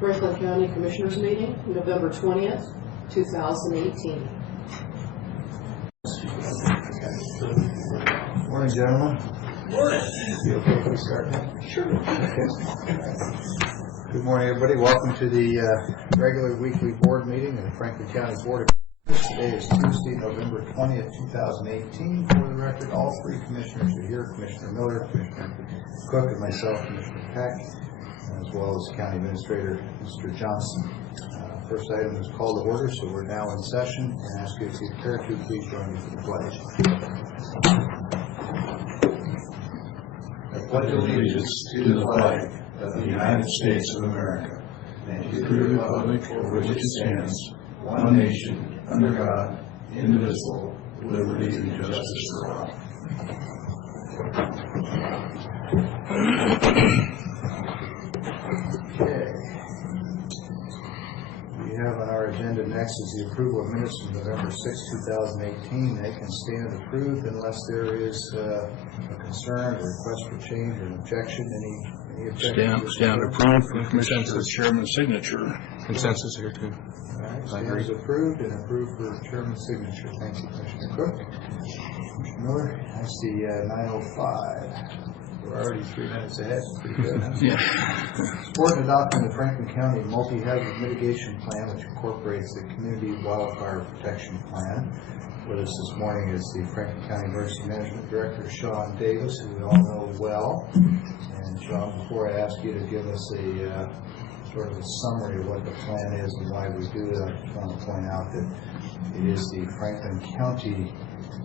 Franklin County Commissioners Meeting, November 20th, 2018. Morning, gentlemen. Morning. You okay if we start now? Sure. Okay. Good morning, everybody. Welcome to the regular weekly board meeting of the Franklin County Board of Commissioners. Today is Tuesday, November 20th, 2018. For the record, all three commissioners are here: Commissioner Miller, Commissioner Cook, and myself, Commissioner Peck, as well as County Administrator Mr. Johnson. First item is call to order, so we're now in session, and ask you if you care to please join me for the pledge. I pledge allegiance to the flag of the United States of America and to the republic for which it stands, one nation, under God, indivisible, with liberty and justice for all. Okay. We have on our agenda next is the approval of minutes from November 6, 2018. They can stand approved unless there is a concern, a request for change, or an objection. Any objection? Stand approved with consensus. Chairman's signature. Consensus here too. All right, stand is approved and approved for chairman's signature. Thank you, Commissioner Cook. Commissioner Miller, I see 9:05. We're already 3 minutes ahead. Pretty good, huh? Yeah. Support and adopting the Franklin County Multi-Hazard Mitigation Plan, which incorporates the Community Wildfire Protection Plan. With us this morning is the Franklin County Emergency Management Director, Sean Davis, who we all know well. And Sean, before I ask you to give us a sort of a summary of what the plan is and why we do it, I just want to point out that it is the Franklin County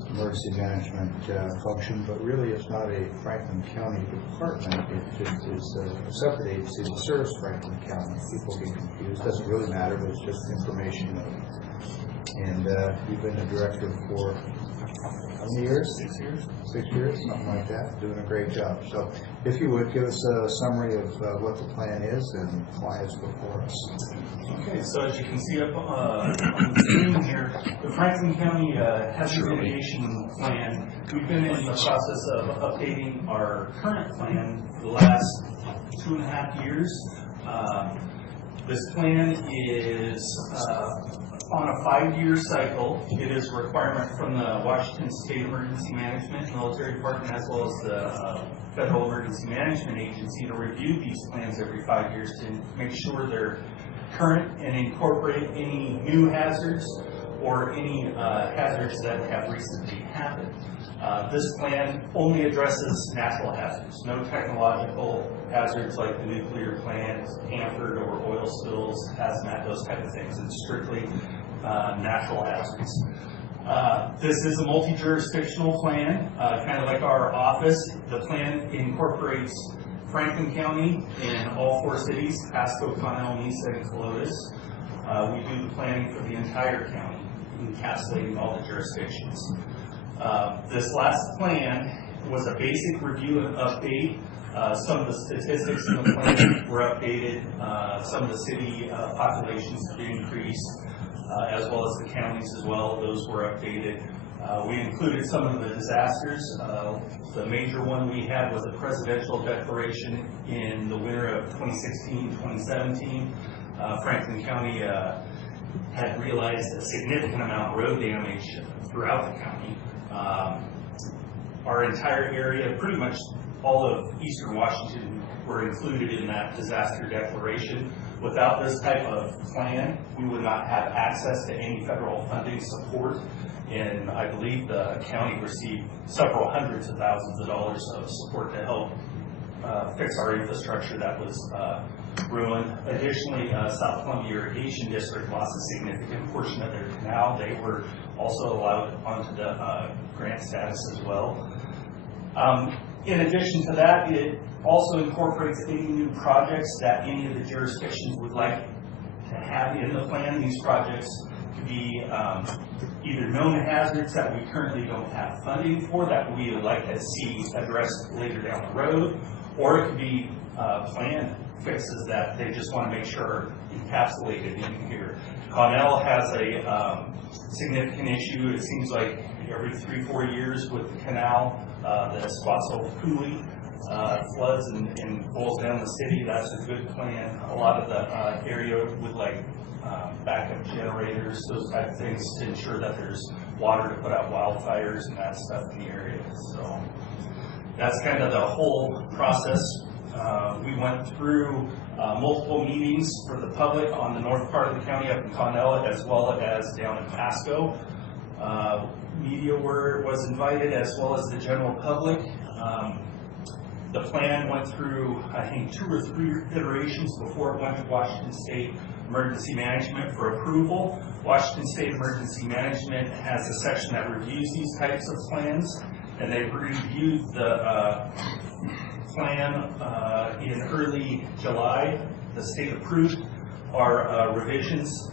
Emergency Management function, but really it's not a Franklin County department. It just is a separate agency that serves Franklin County. People get confused. It doesn't really matter, but it's just information. And you've been the director for how many years? 6 years. 6 years, something like that. Doing a great job. So if you would, give us a summary of what the plan is and why it's before us. Okay, so as you can see up on the screen here, the Franklin County Hazard Mitigation Plan, we've been in the process of updating our current plan for the last 2.5 years. This plan is on a 5-year cycle. It is a requirement from the Washington State Emergency Management Military Department as well as the Federal Emergency Management Agency to review these plans every 5 years to make sure they're current and incorporate any new hazards or any hazards that have recently happened. This plan only addresses natural hazards, no technological hazards like the nuclear plant, Hanford, or oil spills, hazmat, those type of things. It's strictly natural hazards. This is a multi-jurisdictional plan, kind of like our office. The plan incorporates Franklin County and all 4 cities, Pasco, Connell, Mesa, and Colotis. We do the planning for the entire county, encapsulating all the jurisdictions. This last plan was a basic review and update. Some of the statistics in the plan were updated. Some of the city populations have increased, as well as the counties as well. Those were updated. We included some of the disasters. The major one we had was a presidential declaration in the winter of 2016-2017. Franklin County had realized a significant amount of road damage throughout the county. Our entire area, pretty much all of eastern Washington, were included in that disaster declaration. Without this type of plan, we would not have access to any federal funding support. And I believe the county received several hundreds of thousands of dollars of support to help fix our infrastructure that was ruined. Additionally, South Columbia Irrigation District lost a significant portion of their canal. They were also allowed onto the grant status as well. In addition to that, it also incorporates any new projects that any of the jurisdictions would like to have in the plan. These projects could be either known hazards that we currently don't have funding for that we would like to see addressed later down the road, or it could be planned fixes that they just want to make sure are encapsulated in here. Connell has a significant issue. It seems like every 3-4 years with the canal, the Squasso Coulee floods and pulls down the city, that's a good plan. A lot of the area with like backup generators, those type of things to ensure that there's water to put out wildfires and that stuff in the area. So that's kind of the whole process. We went through multiple meetings for the public on the north part of the county up in Connell, as well as down in Pasco. Media was invited, as well as the general public. The plan went through, I think, 2 or 3 iterations before it went to Washington State Emergency Management for approval. Washington State Emergency Management has a section that reviews these types of plans, and they reviewed the plan in early July. The state approved our revisions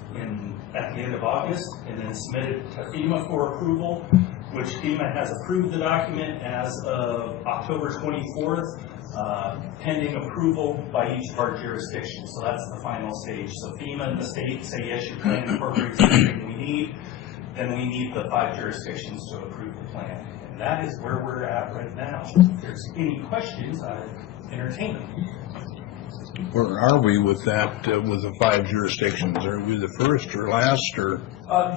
at the end of August, and then submitted to FEMA for approval, which FEMA has approved the document as of October 24th, pending approval by each of our jurisdictions. So that's the final stage. So FEMA and the state say, yes, your plan incorporates everything we need. Then we need the 5 jurisdictions to approve the plan. And that is where we're at right now. If there's any questions, I entertain them. Where are we with that, with the 5 jurisdictions? Are we the first or last, or?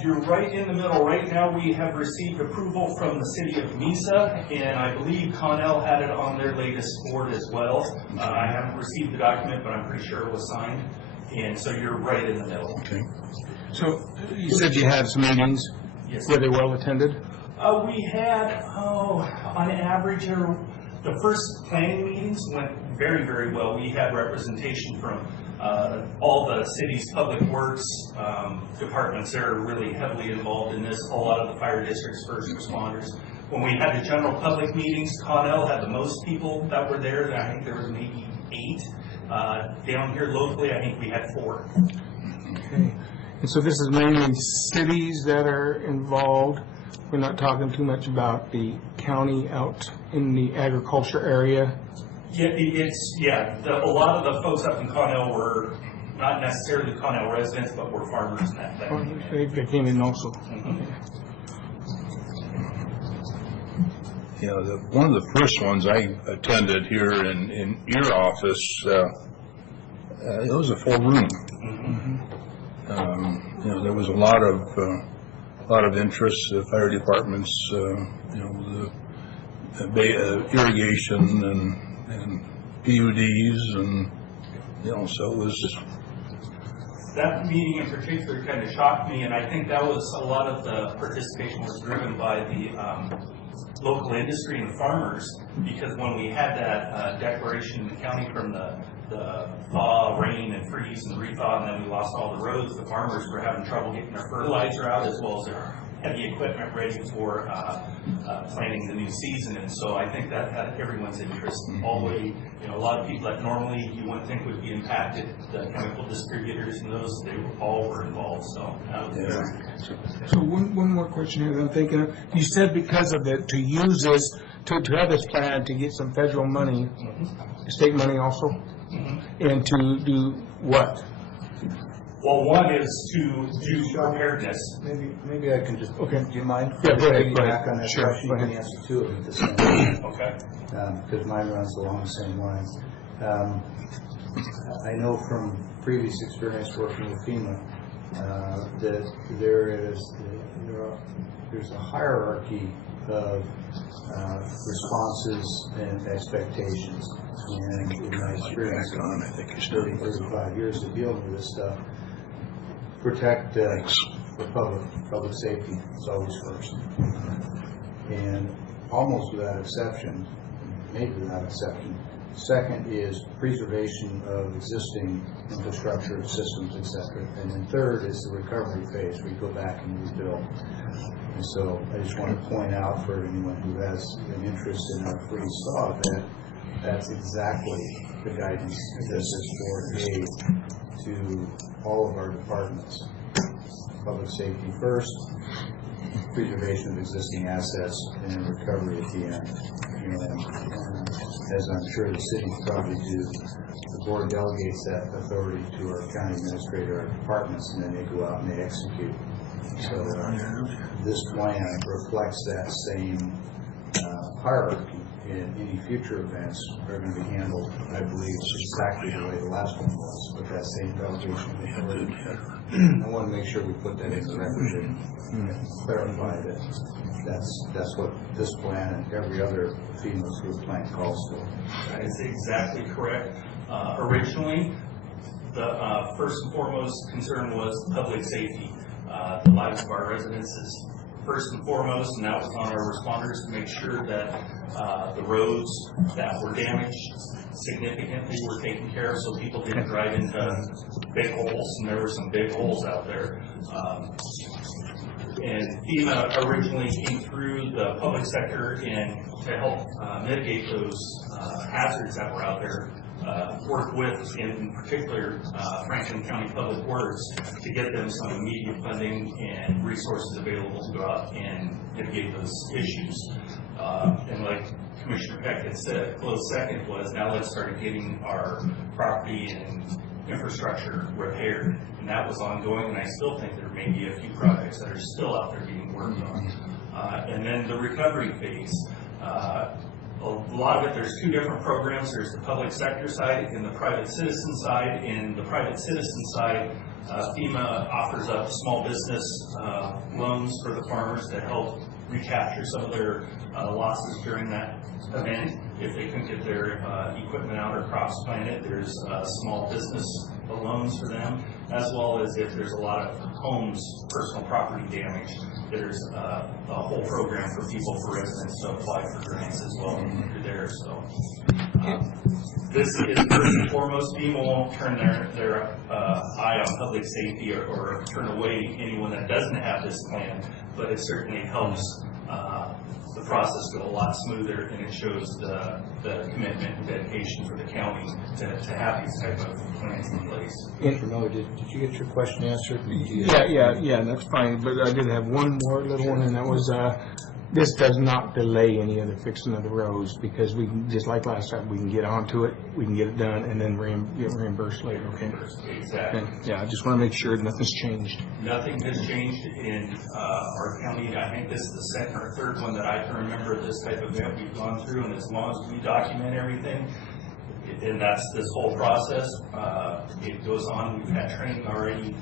You're right in the middle. Right now, we have received approval from the city of Mesa, and I believe Connell had it on their latest board as well. I haven't received the document, but I'm pretty sure it was signed. And so you're right in the middle. Okay. So you said you had some meetings. Yes. Were they well attended? We had, on average, the first planning meetings went very, very well. We had representation from all the city's public works departments. They're really heavily involved in this. A lot of the fire districts, first responders. When we had the general public meetings, Connell had the most people that were there. I think there was maybe 8. Down here locally, I think we had 4. Okay. And so this is mainly cities that are involved. We're not talking too much about the county out in the agriculture area. Yeah, a lot of the folks up in Connell were not necessarily Connell residents, but were farmers and that Oh, thing. they came in also. You know, one of the first ones I attended here in your office, it was a full room. You know, there was a lot of interest. The fire departments, you know, the irrigation and PUDs, and you know, so it was just. That meeting in particular kind of shocked me, and I think that was a lot of the participation was driven by the local industry and farmers, because when we had that declaration in the county from the thaw, rain, and freeze and rethaw, and then we lost all the roads, the farmers were having trouble getting their fertilizer out, as well as their heavy equipment ready for planting the new season. And so I think that had everyone's interest all the way. You know, a lot of people that normally you wouldn't think would be impacted, the chemical distributors and those, they all were involved. So that was good. So one more question here that I'm thinking of. You said because of it, to use this, to have this plan to get some federal money, state money also, and to do what? Well, one is to do preparedness. Maybe I can just, Okay. do you mind? Yeah, go ahead, Taking go back ahead. on that Sure, question, go you can ahead. answer 2 of them at the same time. Okay. Because mine runs along the same lines. I know from previous experience working with FEMA that there's a hierarchy of responses and expectations. And in my experience, I think you started. 35 years of dealing with this stuff, protect the public safety is always first. And almost without exception, maybe without exception, second is preservation of existing infrastructure, systems, etc. And then third is the recovery phase, where you go back and rebuild. And so I just want to point out for anyone who has an interest in our freeze-thaw that that's exactly the guidance that this board gave to all of our departments. Public safety first, preservation of existing assets, and then recovery at the end. And as I'm sure the cities probably do, the board delegates that authority to our county administrator, our departments, and then they go out and they execute. So this plan reflects that same hierarchy and any future events are going to be handled, I believe, exactly the way the last one was, with that same delegation. I want to make sure we put that in the record and clarify that that's what this plan and every other FEMA group plan calls for. That is exactly correct. Originally, the first and foremost concern was public safety. The lives of our residents is first and foremost, and that was on our responders to make sure that the roads that were damaged significantly were taken care of so people didn't drive into big holes, and there were some big holes out there. And FEMA originally came through the public sector and to help mitigate those hazards that were out there, worked with, in particular, Franklin County Public Works to get them some immediate funding and resources available to go out and mitigate those issues. And like Commissioner Peck had said, close second was now let's start getting our property and infrastructure repaired. And that was ongoing, and I still think there may be a few projects that are still out there being worked on. And then the recovery phase. A lot of it, there's two different programs. There's the public sector side and the private citizen side. In the private citizen side, FEMA offers up small business loans for the farmers to help recapture some of their losses during that event. If they couldn't get their equipment out or crops planted, there's small business loans for them, as well as if there's a lot of homes, personal property damage, there's a whole program for people, for residents to apply for grants as well through there. So this is first and foremost. FEMA won't turn their eye on public safety or turn away anyone that doesn't have this plan, but it certainly helps the process go a lot smoother, and it shows the commitment and dedication for the county to have these type of plans in place. Mr. Miller, did you get your question answered? Yeah, that's fine, but I did have one more little one, and that was, this does not delay any of the fixing of the roads, because we can, just like last time, we can get onto it, we can get it done, and then get reimbursed later, okay? Exactly. Okay. Yeah, I just want to make sure nothing's changed. Nothing has changed in our county. I think this is the second or third one that I can remember this type of event we've gone through, and as long as we document everything, and that's this whole process, it goes on. We've had training already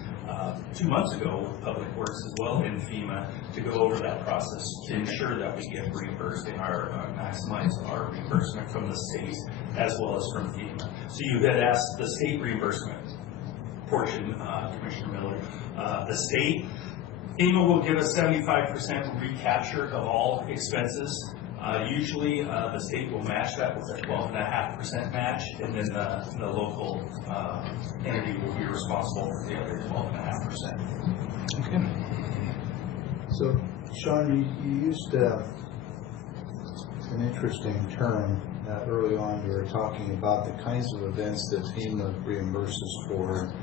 2 months ago with Public Works as well in FEMA to go over that process to ensure that we get reimbursed and maximize our reimbursement from the state as well as from FEMA. So you had asked the state reimbursement portion, Commissioner Miller. The state, FEMA will give us 75% recapture of all expenses. Usually the state will match that with a 12.5% match, and then the local entity will be responsible for the other 12.5%. Okay. So, Sean, you used an interesting term early on. You were talking about the kinds of events that FEMA reimburses for.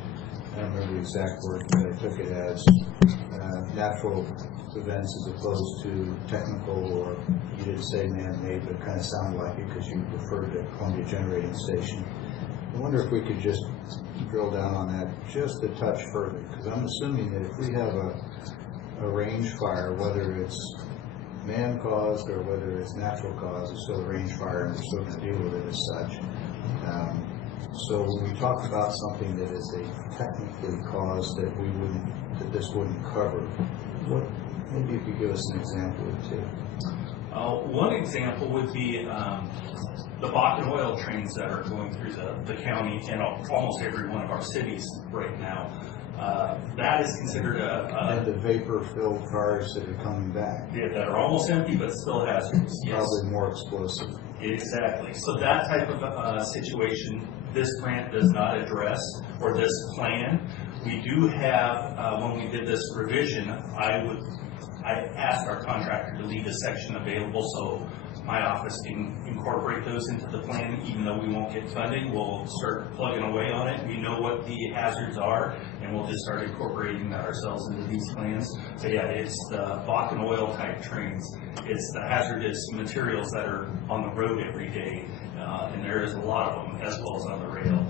I don't remember the exact word, but I took it as natural events as opposed to technical, or you didn't say man-made, but it kind of sounded like it because you referred to Columbia Generating Station. I wonder if we could just drill down on that just a touch further, because I'm assuming that if we have a range fire, whether it's man-caused or whether it's natural caused, it's still a range fire, and we're still going to deal with it as such. So when we talk about something that is a technically caused that this wouldn't cover, maybe you could give us an example or two. One example would be the Bakken oil trains that are going through the county and almost every one of our cities right now. That is considered and the vapor-filled cars that are coming back. Yeah, that are almost empty but still hazardous. Yes. Probably more explosive. Exactly. So that type of situation, this grant does not address, or this plan. We do have, when we did this revision, I asked our contractor to leave a section available so my office can incorporate those into the plan. Even though we won't get funding, we'll start plugging away on it. We know what the hazards are, and we'll just start incorporating that ourselves into these plans. So yeah, it's the Bakken oil type trains. It's the hazardous materials that are on the road every day, and there is a lot of them, as well as on the rail.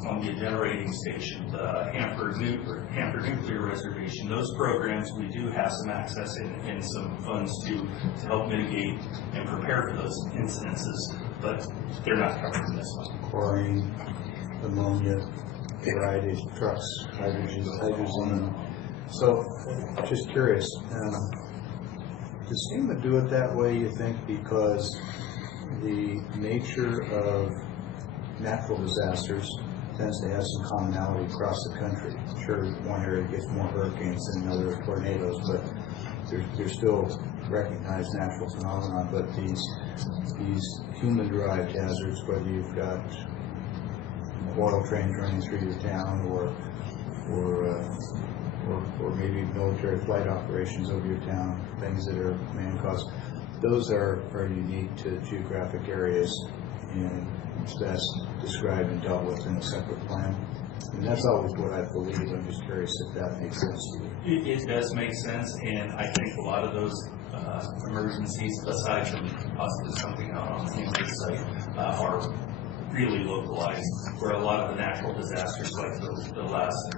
Columbia Generating Station, the Hanford Nuclear Reservation. Those programs, we do have some access and some funds to help mitigate and prepare for those incidences, but they're not covered in this one. Chlorine, ammonia, variety of trucks, hydrogen. So, just curious, does FEMA do it that way, you think, because the nature of natural disasters tends to have some commonality across the country? Sure, one area gets more hurricanes than another, tornadoes, but they're still recognized natural phenomena. But these human-derived hazards, whether you've got oil trains running through your town or maybe military flight operations over your town, things that are man-caused, those are unique to geographic areas and it's best described and dealt with in a separate plan. And that's always what I believe. I'm just curious if that makes sense to you. It does make sense, and I think a lot of those emergencies, aside from possibly something out on the Hanford site, are really localized, where a lot of the natural disasters, like the last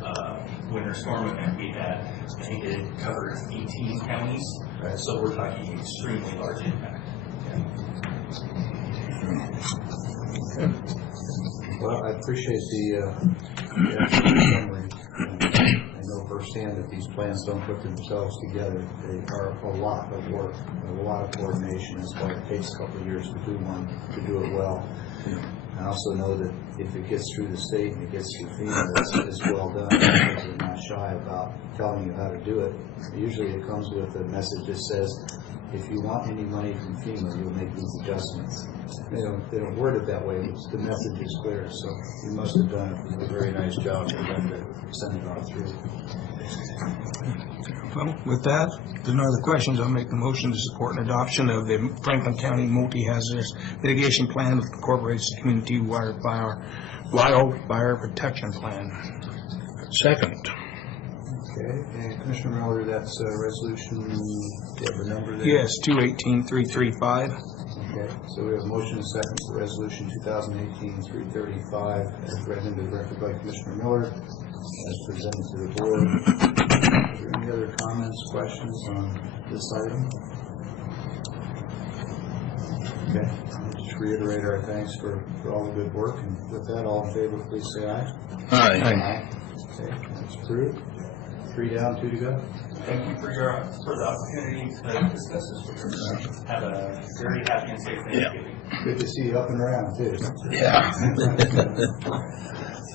winter storm event we had, I think it covered 18 counties, Right. So we're talking extremely large impact. Well, I appreciate the summary. I know firsthand that these plans don't put themselves together. They are a lot of work, a lot of coordination. That's why it takes a couple of years to do one, to do it well. I also know that if it gets through the state and it gets through FEMA, it's well done. Because they're not shy about telling you how to do it. Usually it comes with a message that says, if you want any money from FEMA, you'll make these adjustments. They don't word it that way, but the message is clear. So you must have done a very nice job for them to send it on through. Well, with that, if there's no other questions, I'll make the motion to support an adoption of the Franklin County Multi-Hazardous Mitigation Plan that incorporates the Community Wildfire Protection Plan. Second. Okay, and Commissioner Miller, that's resolution, do you have a number there? Yes, 218335. Okay, so we have a motion and a second for resolution 2018-335 as read into the record by Commissioner Miller, as presented to the board. Is there any other comments, questions on this item? Okay, I'll just reiterate our thanks for all the good work, and with that, all in favor, please say aye. Aye. Okay, that's approved. 3 down, 2 to go. Thank you for the opportunity to discuss this with you. Have a very happy and safe Thanksgiving. Good to see you up and around, too. Yeah.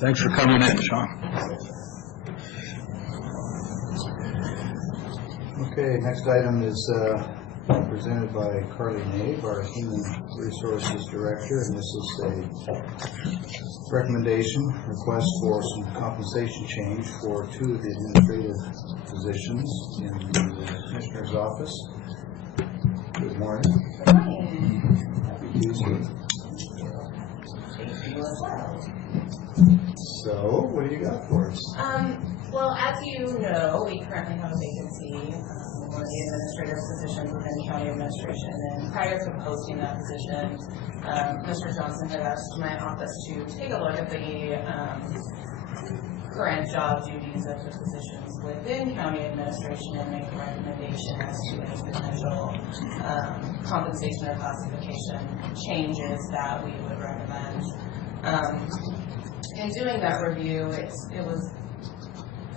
Thanks for coming in, Sean. Okay, next item is presented by Carly Nave, our Human Resources Director, and this is a recommendation, request for some compensation change for 2 of the administrative positions in the Commissioner's office. Good morning. Good morning. Happy Tuesday. Thank you as well. So, what do you got for us? Well, as you know, we currently have a vacancy for the administrative positions within county administration. And prior to posting that position, Mr. Johnson had asked my office to take a look at the current job duties of the positions within county administration and make a recommendation as to any potential compensation or classification changes that we would recommend. In doing that review, it was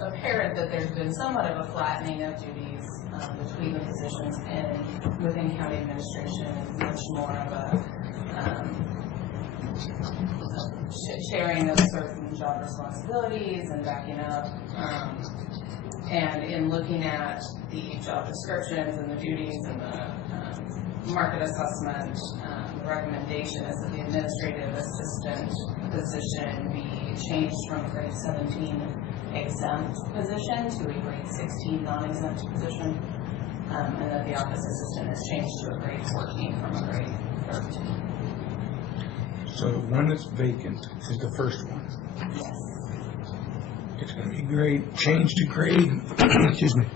apparent that there's been somewhat of a flattening of duties between the positions and within county administration, and much more of a sharing of certain job responsibilities and backing up. And in looking at the job descriptions and the duties and the market assessment, the recommendation is that the administrative assistant position be changed from a grade 17 exempt position to a grade 16 non-exempt position, and that the office assistant is changed to a grade 14 from a grade 13. So the one that's vacant is the first one. Yes. It's going to be grade, changed to grade, excuse me.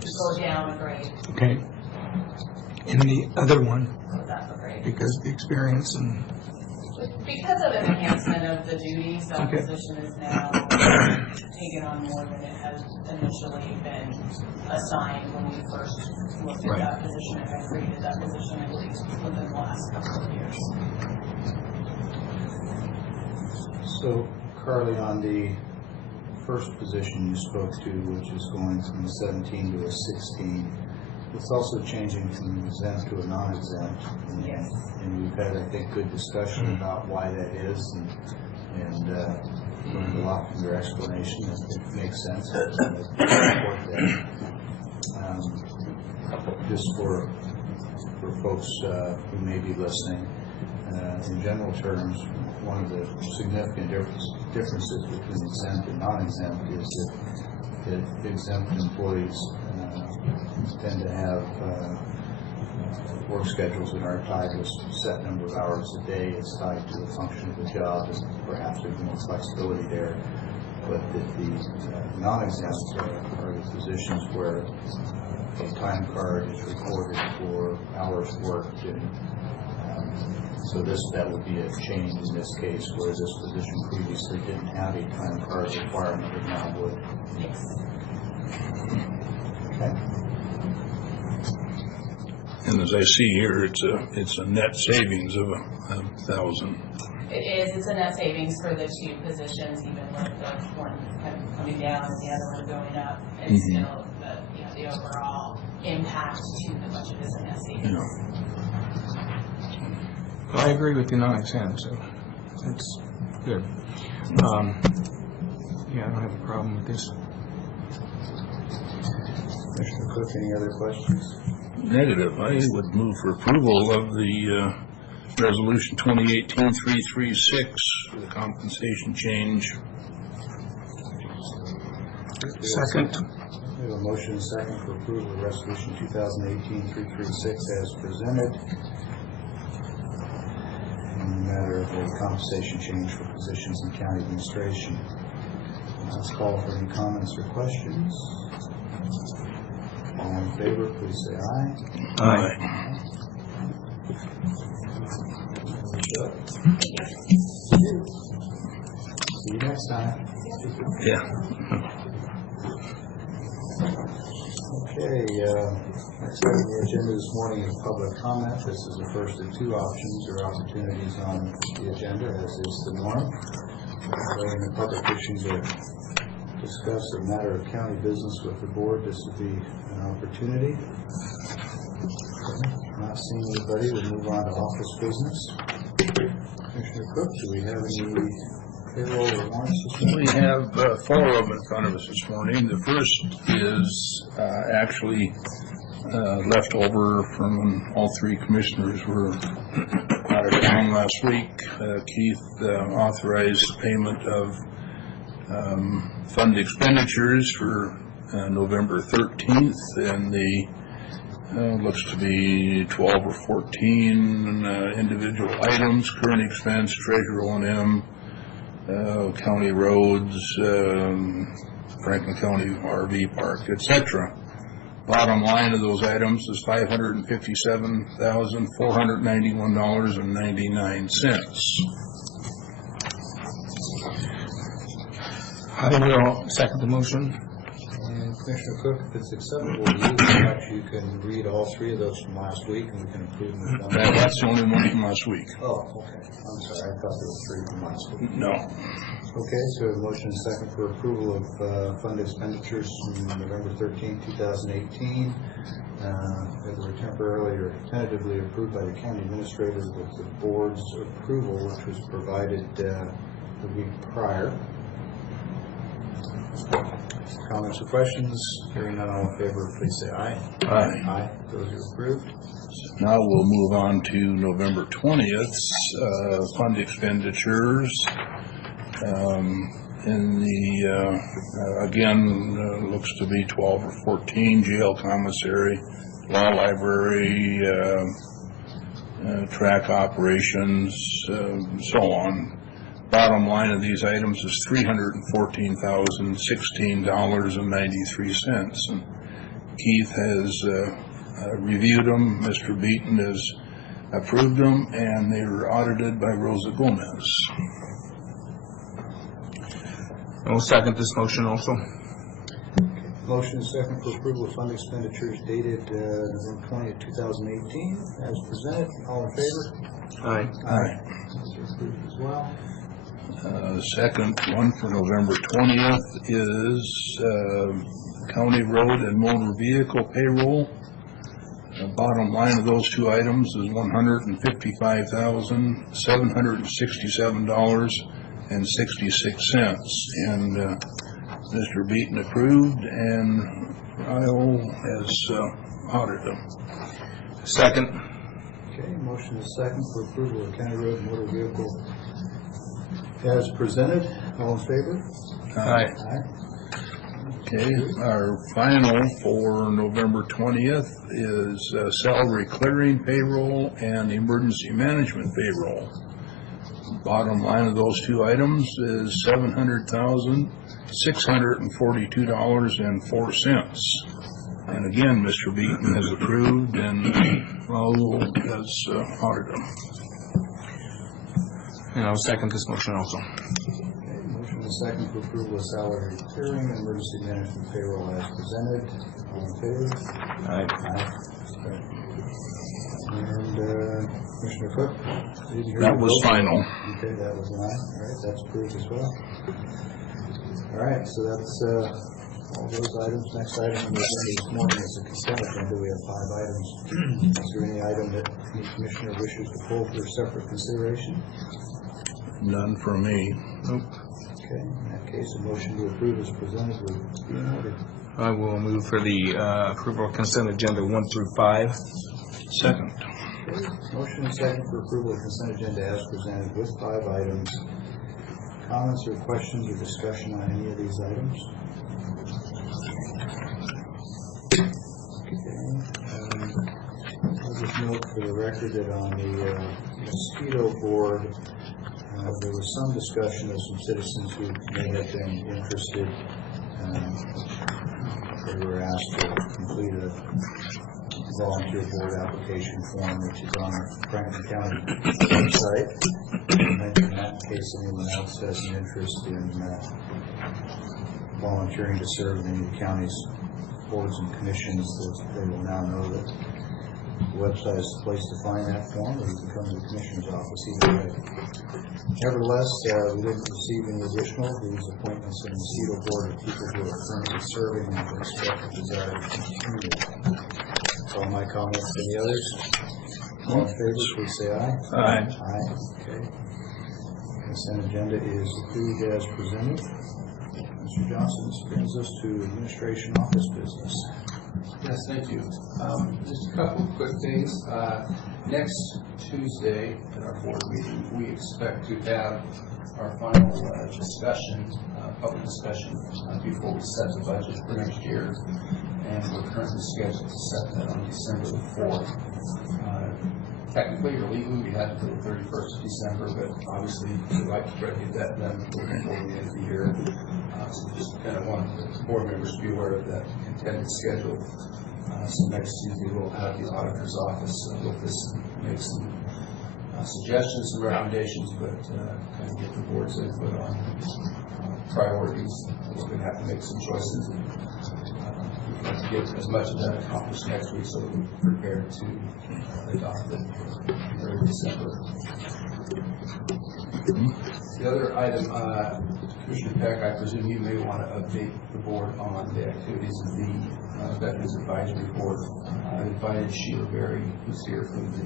Go down a grade. Okay. And the other one, Goes up a grade. because of the experience and, Because of an enhancement of the duties, that position is now taken on more than it had initially been assigned when we first looked at that position and had created that position, I believe, within the last couple of years. So, Carly, on the first position you spoke to, which is going from a 17 to a 16, it's also changing from exempt to a non-exempt. Yes. And we've had, I think, good discussion about why that is, and learned a lot from your explanation. It makes sense. I support that. Just for folks who may be listening, in general terms, one of the significant differences between exempt and non-exempt is that exempt employees tend to have work schedules that aren't tied to a set number of hours a day. It's tied to the function of the job, and perhaps there's more flexibility there. But the non-exempt are the positions where a time card is recorded for hours worked, and so that would be a change in this case, where this position previously didn't have a time card requirement, but now would. Yes. Okay. And as I see here, it's a net savings of $1,000. It is. It's a net savings for the two positions, even with the one kind of coming down and the other one going up. It's still the overall impact to the budget is a net savings. I agree with the non-exempt, so that's good. Yeah, I don't have a problem with this. Commissioner Cook, any other questions? Negative. I would move for approval of the Resolution 2018-336 for the compensation change. Second. We have a motion and second for approval of Resolution 2018-336 as presented in the matter of the compensation change for positions in county administration. Let's call for any comments or questions. All in favor, please say aye. Aye. See you next time. Yeah. Okay, next item on the agenda this morning is public comment. This is the first of two options or opportunities on the agenda, as is the norm. Allowing the public wishing to discuss a matter of county business with the board, this would be an opportunity. Not seeing anybody, we'll move on to office business. Commissioner Cook, do we have any payroll or warrants this morning? We have 4 of them in front of us this morning. The first is actually left over from when all 3 commissioners were out of town last week. Keith authorized payment of fund expenditures for November 13th, and the looks to be 12 or 14 individual items: current expense, treasurer O&M, county roads, Franklin County RV park, etc. Bottom line of those items is $557,491.99. I will second the motion. And Commissioner Cook, if it's acceptable to you, perhaps you can read all 3 of those from last week and we can approve them. with one. That's the only one from last week. Oh, okay. I'm sorry. I thought there were 3 from last week. No. Okay, so we have a motion and second for approval of fund expenditures from November 13, 2018 that were temporarily or tentatively approved by the county administrator with the board's approval, which was provided the week prior. Comments or questions? Hearing none, all in favor, please say aye. Aye. Aye. Those are approved. Now we'll move on to November 20th, fund expenditures. In the, again, looks to be 12 or 14, jail commissary, law library, track operations, so on. Bottom line of these items is $314,016.93. And Keith has reviewed them. Mr. Beaton has approved them, and they were audited by Rosa Gomez. I'll second this motion also. Motion is second for approval of fund expenditures dated November 20th, 2018, as presented. All in favor? Aye. Aye. Those are approved as well. Second one for November 20th is county road and motor vehicle payroll. The bottom line of those two items is $155,767.66, and Mr. Beaton approved, and Ryle has audited them. Second. Okay, motion is second for approval of county road and motor vehicle as presented. All in favor? Aye. Aye. Okay, our final for November 20th is salary clearing payroll and emergency management payroll. Bottom line of those two items is $700,642.04. And again, Mr. Beaton has approved, and Raul has audited them. And I'll second this motion also. Okay, motion is second for approval of salary clearing and emergency management payroll as presented. All in favor? Aye. Aye. And Commissioner Cook? Did you hear That the was vote? final. Okay, that was aye. All right, that's approved as well. All right, so that's all those items. Next item on the agenda this morning is the consent agenda. We have 5 items. Is there any item that any commissioner wishes to pull for separate consideration? None for me. Nope. Okay, in that case, a motion to approve is presented with being ordered. I will move for the approval of consent agenda 1 through 5. Second. Okay, motion is second for approval of consent agenda as presented with 5 items. Comments or questions or discussion on any of these items? I'll just note for the record that on the mosquito board, there was some discussion of some citizens who may have been interested. They were asked to complete a volunteer board application form, which is on the Franklin County website. And in that case, anyone else has an interest in volunteering to serve in any of the county's boards and commissions, they will now know that the website is the place to find that form, or you can come to the commissioner's office either way. Nevertheless, we didn't receive any additional. These appointments in the mosquito board of people who are currently serving and who express a desire to continue. That's all my comments. Any others? All in favor, please say aye. Aye. Aye. Okay. Consent agenda is approved as presented. Mr. Johnson, this brings us to administration office business. Yes, thank you. Just a couple of quick things. Next Tuesday at our board meeting, we expect to have our final discussion, public discussion, before we set the budget for next year. And we're currently scheduled to set that on December the 4th. Technically or legally, we had to do the 31st of December, but obviously we'd like to try to get that done before the end of the year. So just kind of want the board members to be aware of that intended schedule. So next Tuesday we'll have the auditor's office with us, make some suggestions and recommendations, but kind of get the board's input on priorities. We're going to have to make some choices. We'd like to get as much of that accomplished next week so that we're prepared to adopt it in early December. The other item, Commissioner Peck, I presume you may want to update the board on the activities of the Veterans Advisory Board. I invited Sheila Berry, who's here from the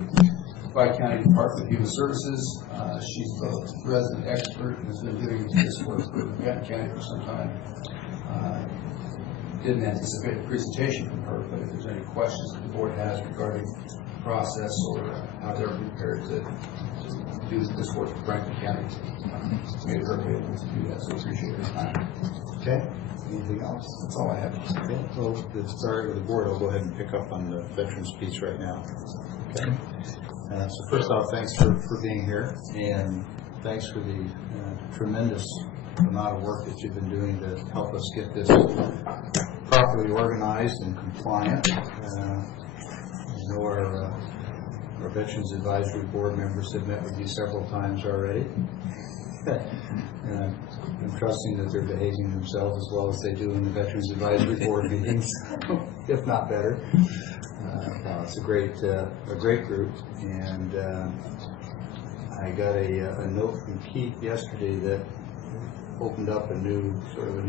Tri-County Department of Human Services. She's the resident expert and has been doing this work for Benton County for some time. Didn't anticipate a presentation from her, but if there's any questions that the board has regarding the process or how they're prepared to do this work for Franklin County, made her available to do that, so appreciate her time. Okay. Anything else? That's all I have. Okay. Well, to start with the board, I'll go ahead and pick up on the veterans piece right now. Okay. So first off, thanks for being here, and thanks for the tremendous amount of work that you've been doing to help us get this properly organized and compliant. I know Our Veterans Advisory Board members have met with you several times already. And I'm trusting that they're behaving themselves as well as they do in the Veterans Advisory Board meetings, if not better. It's a great group, and I got a note from Keith yesterday that opened up a new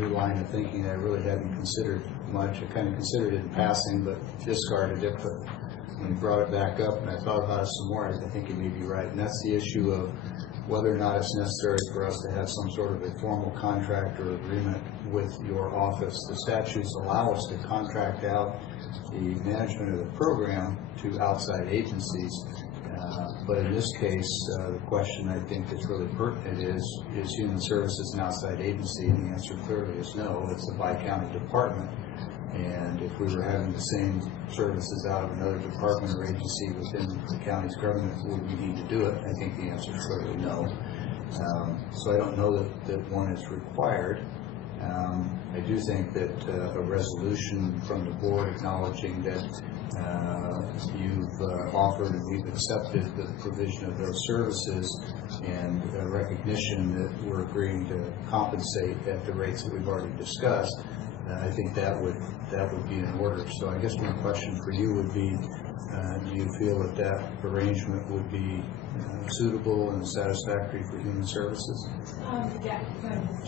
line of thinking that I really hadn't considered much. I kind of considered it in passing, but discarded it. But when he brought it back up, and I thought about it some more, I think he may be right. And that's the issue of whether or not it's necessary for us to have some sort of a formal contract or agreement with your office. The statutes allow us to contract out the management of the program to outside agencies. But in this case, the question I think that's really pertinent is Human Services an outside agency? And the answer clearly is no. It's a bi-county department. And if we were having the same services out of another department or agency within the county's government, would we need to do it? I think the answer is clearly no. So I don't know that one is required. I do think that a resolution from the board acknowledging that you've offered and we've accepted the provision of those services and recognition that we're agreeing to compensate at the rates that we've already discussed, I think that would be in order. So I guess my question for you would be, do you feel that arrangement would be suitable and satisfactory for Human Services? Yeah.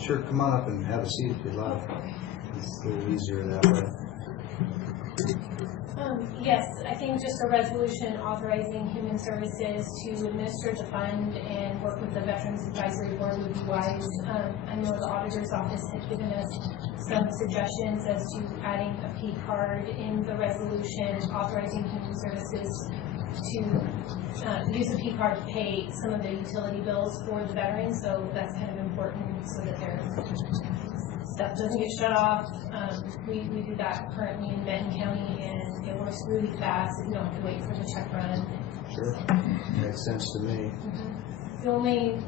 Sure, come on up and have a seat if you'd like. It's a little easier that way. Yes, I think just a resolution authorizing Human Services to administer the fund and work with the Veterans Advisory Board would be wise. I know the Auditor's Office had given us some suggestions as to adding a P card in the resolution, authorizing Human Services to use a P card to pay some of the utility bills for the veterans. So that's kind of important so that their stuff doesn't get shut off. We do that currently in Benton County, and it works really fast. You don't have to wait for the check run. Sure, makes sense to me. The only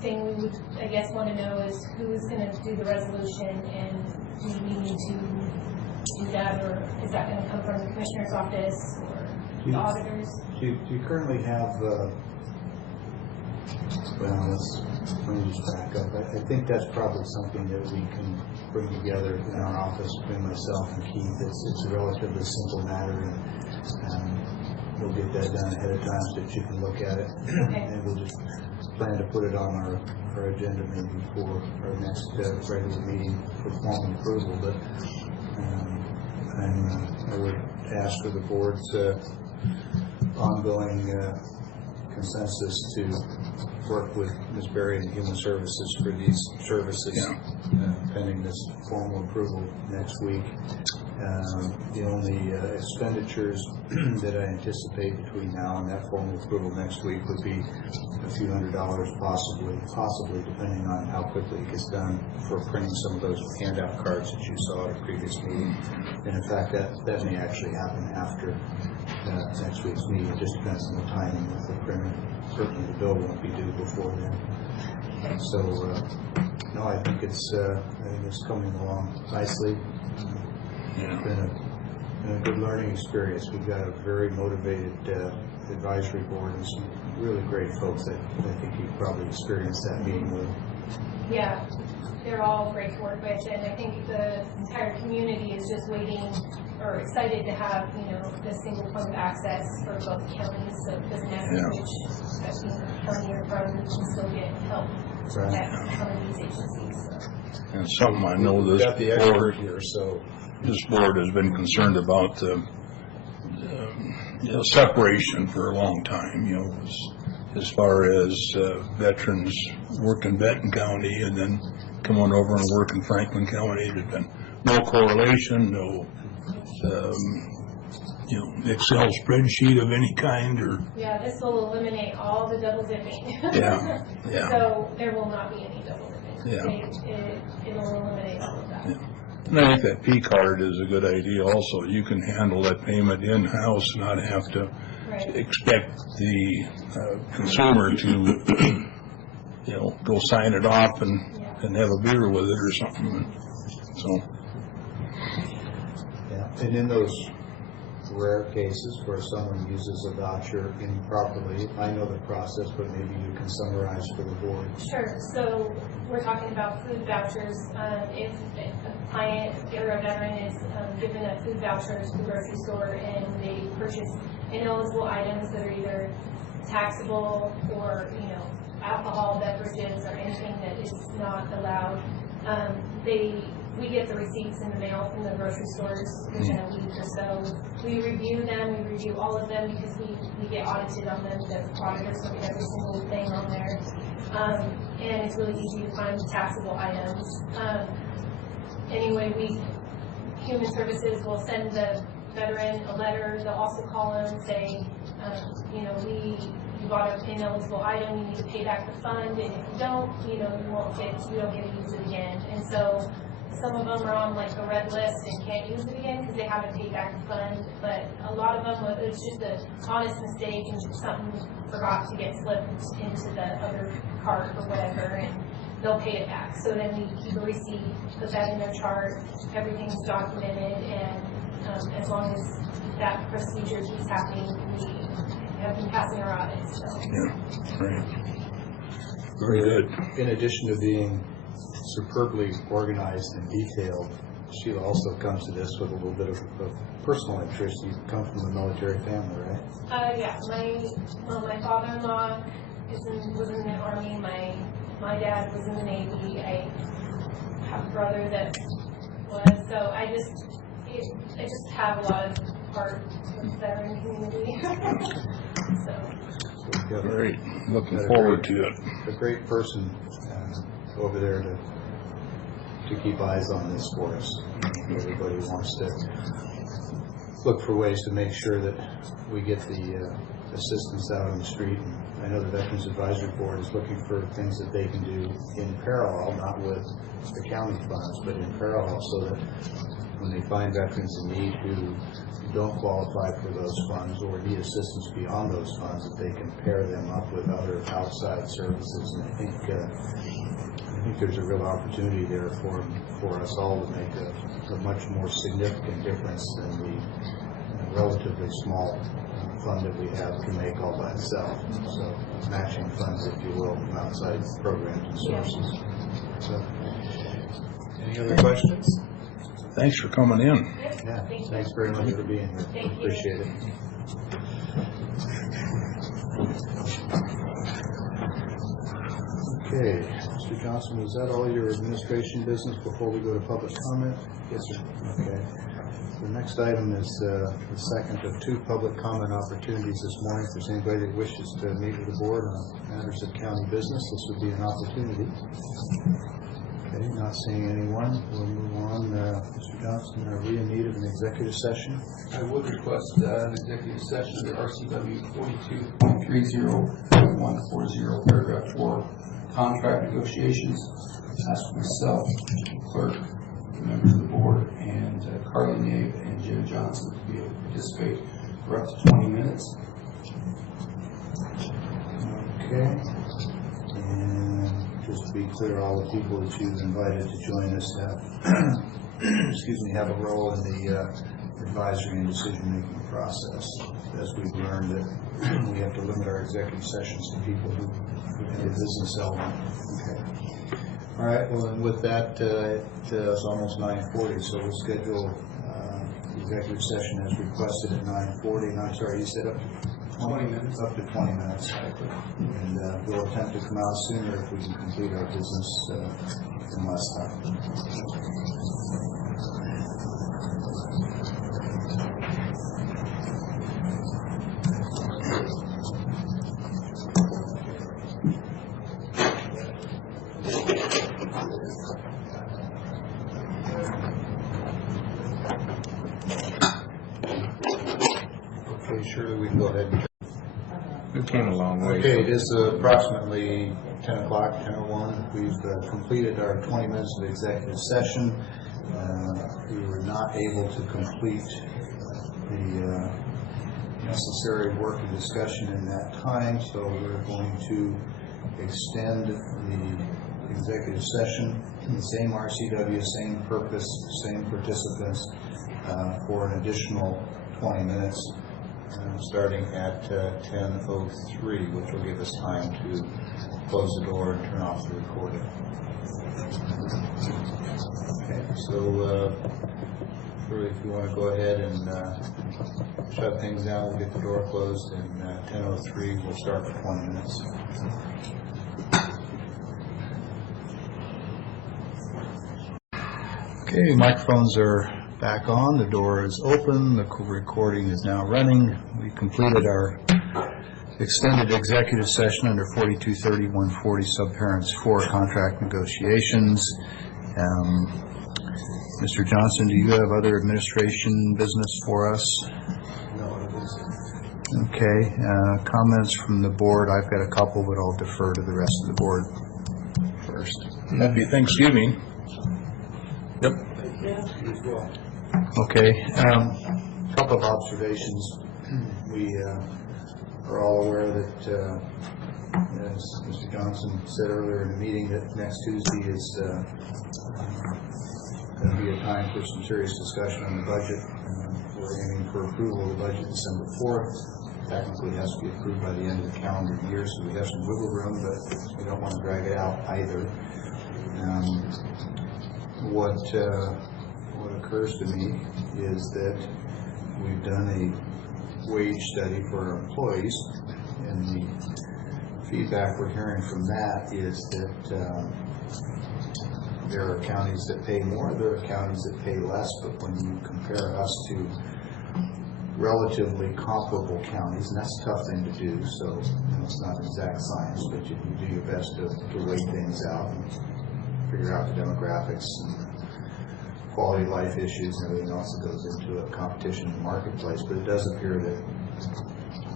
thing we would, I guess, want to know is who's going to do the resolution, and do we need to do that, or is that going to come from the Commissioner's office or the auditors? Do you currently have, let me just back up. I think that's probably something that we can bring together in our office between myself and Keith. It's a relatively simple matter, and we'll get that done ahead of time so that you can look at it. Okay. And we'll just plan to put it on our agenda maybe for our next regular meeting for formal approval. But I would ask for the board's ongoing consensus to work with Ms. Berry and Human Services for these services, pending this formal approval next week. The only expenditures that I anticipate between now and that formal approval next week would be a few $100s possibly depending on how quickly it gets done, for printing some of those handout cards that you saw at a previous meeting. And in fact, that may actually happen after next week's meeting. It just depends on the timing of the printer. Certainly the bill won't be due before then. So no, I think it's coming along nicely. It's been a good learning experience. We've got a very motivated advisory board and some really great folks that I think you've probably experienced that meeting with. Yeah, they're all great to work with, and I think the entire community is just waiting or excited to have, the single point of access for both counties, so it doesn't matter which, especially county or borough, we can still get help at some of these agencies. So. And something I know this got the board here, so this board has been concerned about separation for a long time, as far as veterans work in Benton County and then come on over and work in Franklin County. There's been no correlation, no Excel spreadsheet of any kind, or yeah, this will eliminate all the double dipping. yeah. So there will not be any double dipping. Yeah. It'll eliminate all of that. Yeah. And I think that P card is a good idea also. You can handle that payment in-house, not have to expect the consumer to, go sign it off and have a beer with it or something. So. Yeah, and in those rare cases where someone uses a voucher improperly. I know the process, but maybe you can summarize for the board. Sure. So we're talking about food vouchers. If a client or a veteran is given a food voucher to the grocery store and they purchase ineligible items that are either taxable or, alcohol, beverages, or anything that is not allowed, we get the receipts in the mail from the grocery stores within a week or so. We review them, we review all of them because we get audited on them. The auditors look at every single thing on there. And it's really easy to find taxable items. Anyway, Human Services will send the veteran a letter. They'll also call them and say, you bought an ineligible item, you need to pay back the fund, and if you don't, you don't get to use it again. And so some of them are on like the red list and can't use it again because they haven't paid back the fund. But a lot of them, it's just an honest mistake and something forgot to get slipped into the other cart or whatever, and they'll pay it back. So then we keep a receipt, put that in their chart, everything's documented, and as long as that procedure keeps happening, we have been passing our audits. So. Yeah, great. Very good. In addition to being superbly organized and detailed, Sheila also comes to this with a little bit of personal interest. You come from a military family, right? Yeah. My father-in-law was in the Army. My dad was in the Navy. I have a brother that was. So I just have a lot of heart with the veteran community. So. Great. Looking forward to it. A great person over there to keep eyes on this for us. Everybody wants to look for ways to make sure that we get the assistance out on the street. And I know the Veterans Advisory Board is looking for things that they can do in parallel, not with the county funds, but in parallel, so that when they find veterans in need who don't qualify for those funds or need assistance beyond those funds, that they can pair them up with other outside services. And I think there's a real opportunity there for us all to make a much more significant difference than the relatively small fund that we have can make all by itself. So matching funds, if you will, from outside programs and sources. So, any other questions? Thanks for coming in. Yeah, thanks very much for being here. Thank you. Appreciate it. Okay, Mr. Johnson, was that all your administration business before we go to public comment? Yes, sir. Okay. The next item is the second of two public comment opportunities this morning. If there's anybody that wishes to meet with the board on matters of county business, this would be an opportunity. Okay, not seeing anyone. We'll move on. Mr. Johnson, are we in need of an executive session? I would request an executive session under RCW 42.30.140, paragraph 4, contract negotiations. Ask myself, clerk, members of the board, and Carly Nave and Jim Johnson to be able to participate for up to 20 minutes. Okay. And just to be clear, all the people that you've invited to join us have a role in the advisory and decision-making process. As we've learned that we have to limit our executive sessions to people who have a business element. Okay. All right. Well, and with that, it's almost 9:40, so we'll schedule the executive session as requested at 9:40. And I'm sorry, you said up to 20 minutes. Up to 20 minutes. And we'll attempt to come out sooner if we can complete our business in less time. Surely we can go ahead and... It came a long way. Okay, it is approximately 10 o'clock, 10:01. We've completed our 20 minutes of executive session. We were not able to complete the necessary work and discussion in that time, so we're going to extend the executive session, same RCW, same purpose, same participants, for an additional 20 minutes, starting at 10:03, which will give us time to close the door and turn off the recorder. Okay, so if you want to go ahead and shut things down, we'll get the door closed, and 10:03 we'll start for 20 minutes. Okay, microphones are back on, the door is open, the recording is now running. We completed our extended executive session under 4230-140 subparents 4 contract negotiations. Mr. Johnson, do you have other administration business for us? No, it isn't. Okay, comments from the board. I've got a couple, but I'll defer to the rest of the board first. Happy Thanksgiving. Yep. Okay, a couple of observations. We are all aware that, as Mr. Johnson said earlier in the meeting, that next Tuesday is going to be a time for some serious discussion on the budget. We're aiming for approval of the budget December 4th. Technically, it has to be approved by the end of the calendar year, so we have some wiggle room, but we don't want to drag it out either. What occurs to me is that we've done a wage study for our employees, and the feedback we're hearing from that is that there are counties that pay more, there are counties that pay less, but when you compare us to relatively comparable counties, and that's a tough thing to do, so it's not exact science, but you do your best to weigh things out and figure out the demographics and quality of life issues and everything else that goes into a competition in the marketplace. But it does appear that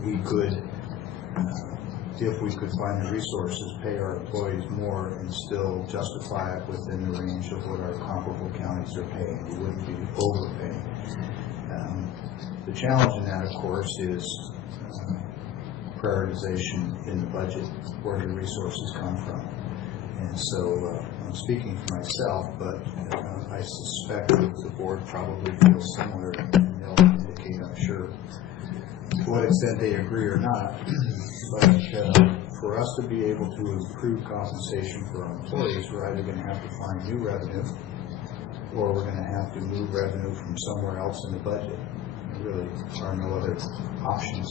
we could, if we could find the resources, pay our employees more and still justify it within the range of what our comparable counties are paying. We wouldn't be overpaying. The challenge in that, of course, is prioritization in the budget, where the resources come from. And so I'm speaking for myself, but I suspect that the board probably feels similar, and they'll indicate, I'm sure, to what extent they agree or not. But for us to be able to improve compensation for our employees, we're either going to have to find new revenue, or we're going to have to move revenue from somewhere else in the budget. There really are no other options.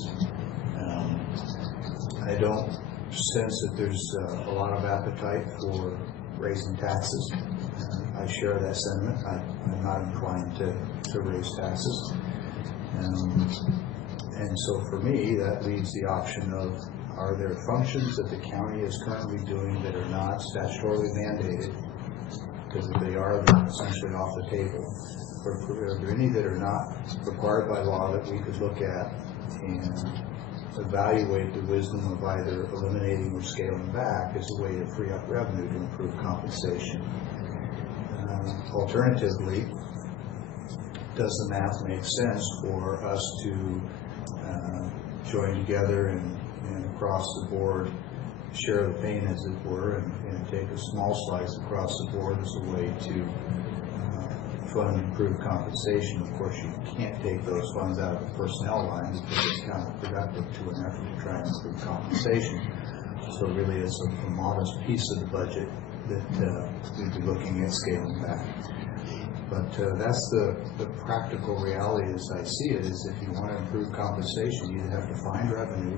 I don't sense that there's a lot of appetite for raising taxes. I share that sentiment. I'm not inclined to raise taxes. And so for me, that leaves the option of, are there functions that the county is currently doing that are not statutorily mandated? Because if they are, they're essentially off the table. Or are there any that are not required by law that we could look at and evaluate the wisdom of either eliminating or scaling back as a way to free up revenue to improve compensation? Alternatively, does the math make sense for us to join together and across the board share the pain, as it were, and take a small slice across the board as a way to fund improved compensation? Of course, you can't take those funds out of the personnel line because it's counterproductive to an effort to try and improve compensation. So really, it's a modest piece of the budget that we'd be looking at scaling back. But that's the practical reality as I see it, is if you want to improve compensation, you either have to find revenue,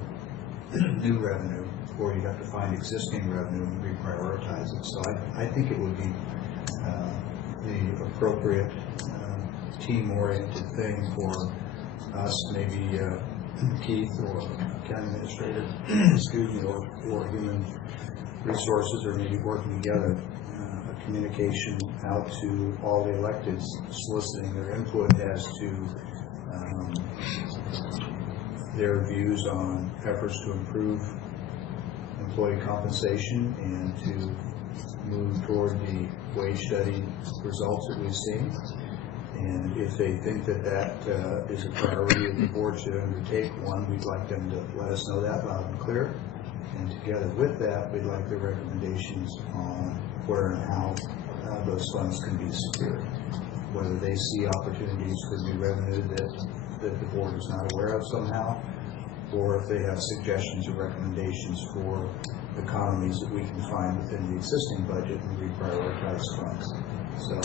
new revenue, or you have to find existing revenue and reprioritize it. So I think it would be the appropriate team-oriented thing for us, maybe Keith or county administrator, excuse me, or human resources, or maybe working together, a communication out to all the electeds soliciting their input as to their views on efforts to improve employee compensation and to move toward the wage study results that we've seen. And if they think that is a priority that the board should undertake one, we'd like them to let us know that loud and clear. And together with that, we'd like their recommendations on where and how those funds can be secured. Whether they see opportunities for new revenue that that the board is not aware of somehow, or if they have suggestions or recommendations for economies that we can find within the existing budget and reprioritize funds. So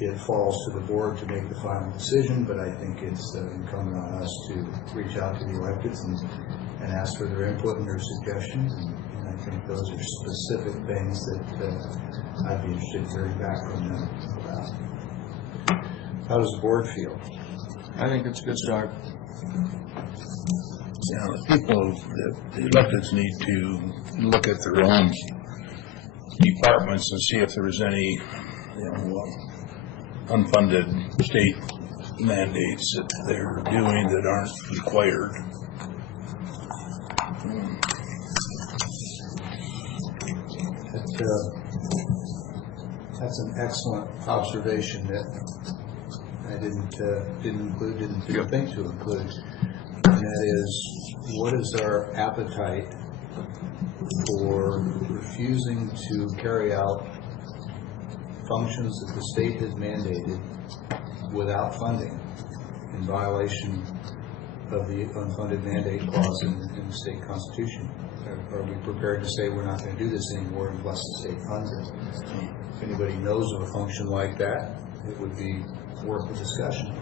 it falls to the board to make the final decision, but I think it's incumbent on us to reach out to the electeds and ask for their input and their suggestions. And I think those are specific things that I'd be interested in hearing back from them about. How does the board feel? I think it's a good start. You know, the electeds need to look at their own departments and see if there is any, unfunded state mandates that they're doing that aren't required. That's an excellent observation that I didn't think to include, and that is, what is our appetite for refusing to carry out functions that the state has mandated without funding in violation of the unfunded mandate clause in the state constitution? Are we prepared to say we're not going to do this anymore unless the state funds it? If anybody knows of a function like that, it would be worth a discussion.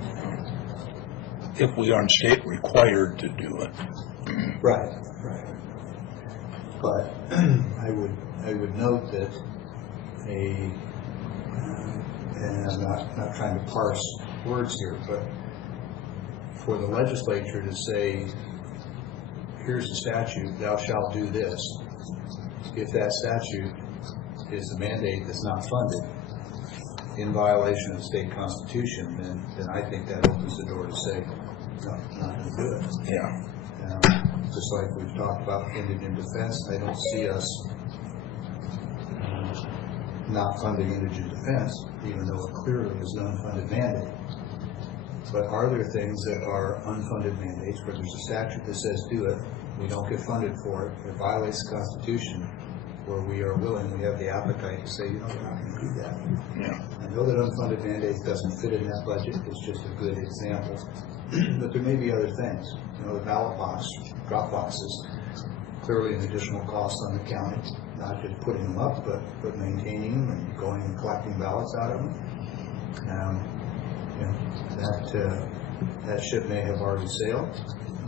If we aren't state required to do it. Right. But I would note that and I'm not trying to parse words here, but for the legislature to say, here's the statute, thou shalt do this, if that statute is a mandate that's not funded in violation of the state constitution, then I think that opens the door to say, no, I'm not going to do it. Yeah. Just like we've talked about indigent defense, I don't see us not funding indigent defense, even though it clearly is an unfunded mandate. But are there things that are unfunded mandates where there's a statute that says do it, we don't get funded for it, it violates the Constitution, where we are willing, we have the appetite to say, we're not going to do that. Yeah. I know that unfunded mandate doesn't fit in that budget, it's just a good example. But there may be other things. The ballot box, drop boxes, clearly an additional cost on the county, not just putting them up, but maintaining them and going and collecting ballots out of them. That ship may have already sailed,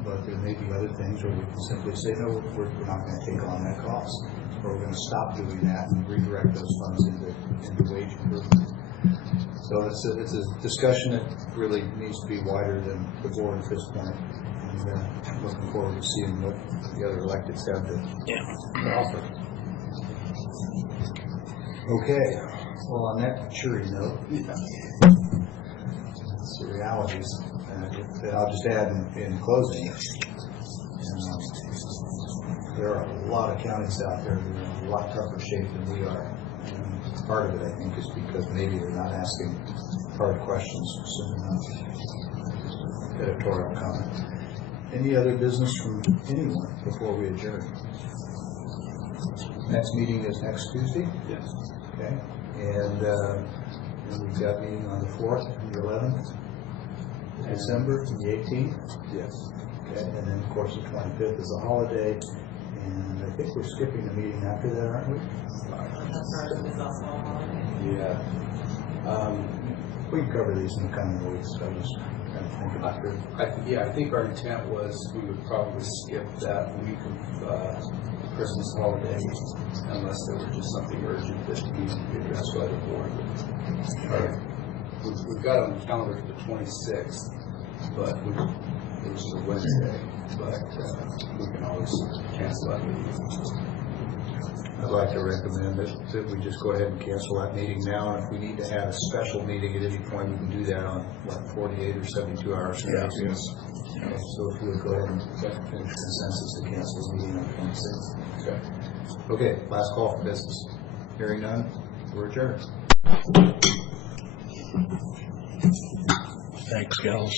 but there may be other things where we can simply say, no, we're not going to take on that cost, or we're going to stop doing that and redirect those funds into wage improvement. So it's a discussion that really needs to be wider than the board at this point. And I'm looking forward to seeing what the other electeds have to offer. Okay. Well, on that cheery note, that's the realities. And I'll just add in closing, there are a lot of counties out there that are in a lot tougher shape than we are. And part of it, I think, is because maybe they're not asking hard questions soon enough. Editorial comment. Any other business from anyone before we adjourn? Next meeting is next Tuesday? Yes. Okay. And we've got a meeting on the 4th and the 11th of December and the 18th? Yes. Okay. And then, of course, the 25th is a holiday. And I think we're skipping the meeting after that, aren't we? Yeah. We can cover these in the coming weeks, so I just kind of think about it. I think our intent was we would probably skip that week of Christmas holiday unless there were just something urgent that needs to be addressed by the board. We've got on the calendar for the 26th, but it was a Wednesday, but we can always cancel that meeting. I'd like to recommend that we just go ahead and cancel that meeting now, and if we need to have a special meeting at any point, we can do that on, 48 or 72 hours. Yeah. Yes. Okay, so if you would go ahead and finish consensus to cancel the meeting on the 26th. Okay. Okay, last call for business. Hearing none, we're adjourned. Thanks, gals.